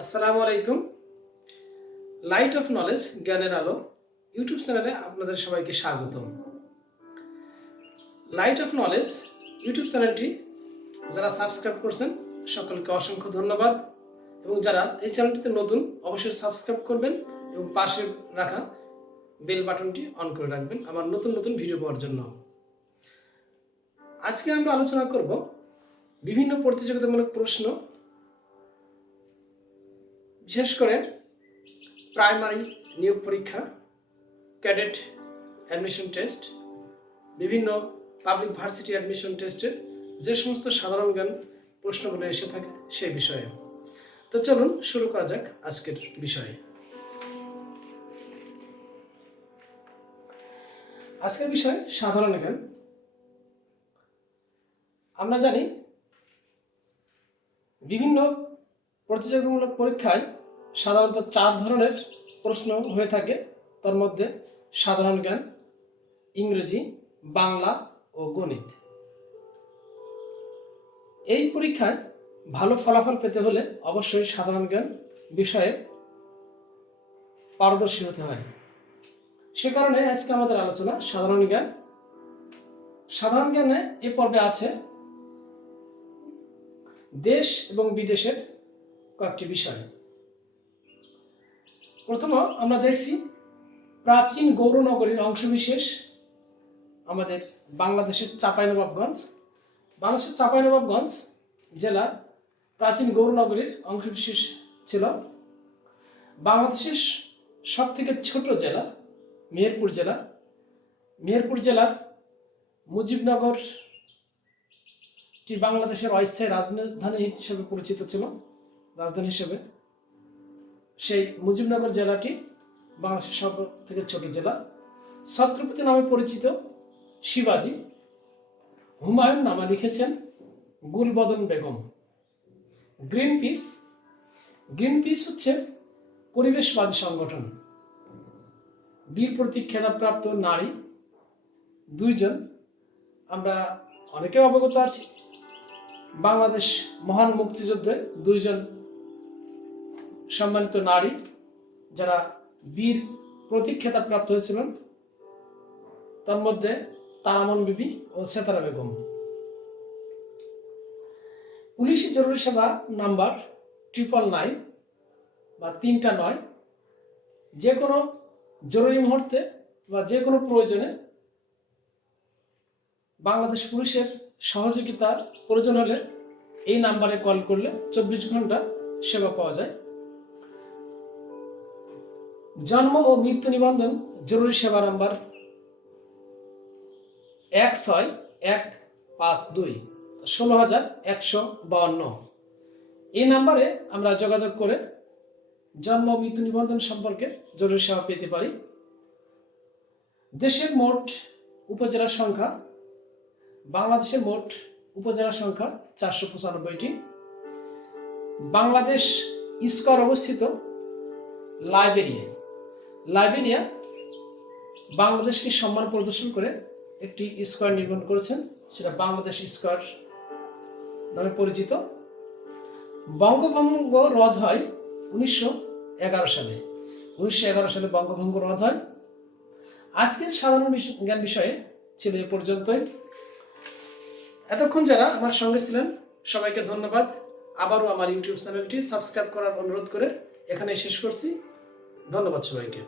আসসালামু আলাইকুম। Light off knowledge জ্ঞানের আলো ইউটিউব চ্যানেলে আপনাদের সবাইকে স্বাগতম। লাইট অফ নলেজ ইউটিউব চ্যানেলটি যারা সাবস্ক্রাইব করছেন সকলকে অসংখ্য ধন্যবাদ, এবং যারা এই চ্যানেলটিতে নতুন অবশ্যই সাবস্ক্রাইব করবেন এবং পাশে রাখা বেল বাটনটি অন করে রাখবেন আমার নতুন নতুন ভিডিও পাওয়ার জন্য। আজকে আমরা আলোচনা করব বিভিন্ন প্রতিযোগিতামূলক প্রশ্ন, বিশেষ করে প্রাইমারি নিয়োগ পরীক্ষা, ক্যাডেট অ্যাডমিশন টেস্ট, বিভিন্ন পাবলিক ভার্সিটি অ্যাডমিশন টেস্টের যে সমস্ত সাধারণ জ্ঞান প্রশ্নগুলো এসে থাকে সেই বিষয়ে। তো চলুন শুরু করা যাক আজকের বিষয়ে। আজকের বিষয় সাধারণ জ্ঞান। আমরা জানি বিভিন্ন প্রতিযোগিতামূলক পরীক্ষায় সাধারণত 4 ধরনের প্রশ্ন হয়ে থাকে। তার মধ্যে সাধারণ জ্ঞান, ইংরেজি, বাংলা ও গণিত। এই পরীক্ষায় ভালো ফলাফল পেতে হলে অবশ্যই সাধারণ জ্ঞান বিষয়ে পারদর্শী হতে হয়। সে কারণে আজকে আমাদের আলোচনা সাধারণ জ্ঞান। সাধারণ জ্ঞানে এ পর্বে আছে দেশ এবং বিদেশের কয়েকটি বিষয়। প্রথম আমরা দেখছি প্রাচীন গৌরনগরীর অংশবিশেষ আমাদের বাংলাদেশের চাঁপাইনবাবগঞ্জ। বাংলাদেশের চাঁপাইনবাবগঞ্জ জেলা প্রাচীন গৌরনগরীর অংশবিশেষ ছিল। বাংলাদেশের সব থেকে ছোট জেলা মেহেরপুর জেলা। মেহেরপুর জেলার মুজিবনগরটি বাংলাদেশের অস্থায়ী রাজধানী হিসেবে পরিচিত ছিল। রাজধানী হিসেবে সেই মুজিবনগর জেলাটি বাংলাদেশের সব থেকে ছোট জেলা। ছত্রপতি নামে পরিচিত শিবাজি, হুমায়ুন নামা লিখেছেন গুলবদন বেগম। গ্রিনপিস হচ্ছে পরিবেশবাদী সংগঠন। বীর প্রতীক খেতাবপ্রাপ্ত নারী 2 জন। আমরা অনেকে অবগত আছি বাংলাদেশ মহান মুক্তিযুদ্ধে 2 জন সম্মানিত নারী যারা বীর প্রতীক খেতাবপ্রাপ্ত হয়েছিলেন, তার মধ্যে তারামন বিবি ও সেতারা বেগম। পুলিশি জরুরি সেবা নাম্বার 999 বা 3টা 9, যে কোনো জরুরি মুহূর্তে বা যে কোনো প্রয়োজনে বাংলাদেশ পুলিশের সহযোগিতার প্রয়োজন হলে এই নাম্বারে কল করলে 24 ঘন্টা সেবা পাওয়া যায়। জন্ম ও মৃত্যু নিবন্ধন জরুরি সেবা নাম্বার 16152 16152। এই নাম্বারে আমরা যোগাযোগ করে জন্ম ও মৃত্যু নিবন্ধন সম্পর্কে জরুরি সেবা পেতে পারি। দেশের মোট উপজেলার সংখ্যা, বাংলাদেশের মোট উপজেলার সংখ্যা 495টি। বাংলাদেশ স্কয়ার অবস্থিত লাইবেরিয়া বাংলাদেশকে সম্মান প্রদর্শন করে একটি স্কয়ার নির্মাণ করেছেন, সেটা বাংলাদেশ স্কয়ার নামে পরিচিত। বঙ্গভঙ্গ রদ হয় 1911 সালে। 1911 সালে বঙ্গভঙ্গ রদ হয়। আজকের সাধারণ জ্ঞান বিষয়ে ছিল এ পর্যন্তই। এতক্ষণ যারা আমার সঙ্গে ছিলেন সবাইকে ধন্যবাদ। আবারও আমার ইউটিউব চ্যানেলটি সাবস্ক্রাইব করার অনুরোধ করে এখানে শেষ করছি। ধন্যবাদ সবাইকে।